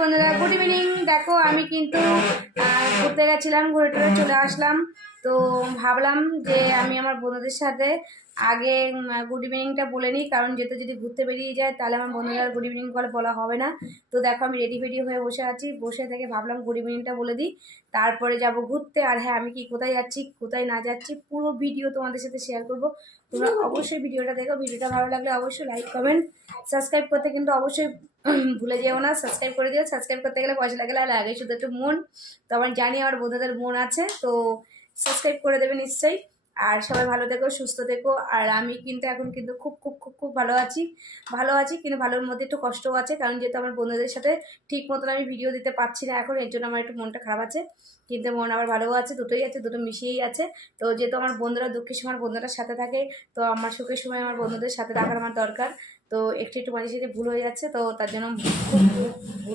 বন্ধুরা, good evening. দেখো আমি কিন্তু ঘুরতে গেছিলাম, ঘুরে টুরে চলে আসলাম। তো ভাবলাম যে আমি আমার বন্ধুদের সাথে আগে গুড ইভিনিংটা বলে নিই, কারণ যেহেতু যদি ঘুরতে বেরিয়ে যায় তাহলে আমার বন্ধুরা গুড ইভিনিং করে বলা হবে না। তো দেখো আমি রেডি ফেডি হয়ে বসে আছি, বসে থেকে ভাবলাম গুড ইভিনিংটা বলে দিই, তারপরে যাব ঘুরতে। আর হ্যাঁ, আমি কি কোথায় যাচ্ছি কোথায় না যাচ্ছি পুরো ভিডিও তোমাদের সাথে শেয়ার করব। তোমরা অবশ্যই ভিডিওটা দেখো, ভিডিওটা ভালো লাগলে অবশ্যই লাইক কমেন্ট সাবস্ক্রাইব করতে কিন্তু অবশ্যই ভুলে যেও না। সাবস্ক্রাইব করে দিও, সাবস্ক্রাইব করতে গেলে পয়সা লাগে না, লাগে শুধু একটু মন। তো আমার জানি আমার বন্ধুদের মন আছে, তো সাবস্ক্রাইব করে দেবে নিশ্চয়ই। আর সবাই ভালো থেকো, সুস্থ থেকো। আর আমি কিন্তু এখন কিন্তু খুব খুব খুব খুব ভালো আছি, কিন্তু ভালোর মধ্যে একটু কষ্টও আছে, কারণ যেহেতু আমার বন্ধুদের সাথে ঠিক মতন আমি ভিডিও দিতে পারছি না এখন, এর জন্য আমার একটু মনটা খারাপ আছে। কিন্তু মন আবার ভালোও আছে, দুটোই আছে, দুটো মিশিয়েই আছে। তো যেহেতু আমার বন্ধুরা দুঃখের সময় বন্ধুরার সাথে থাকে, তো আমার সুখের সময় আমার বন্ধুদের সাথে রাখার আমার দরকার। তো একটু একটু মাঝে সাঝে ভুল হয়ে যাচ্ছে, তো তার জন্য খুব ভুল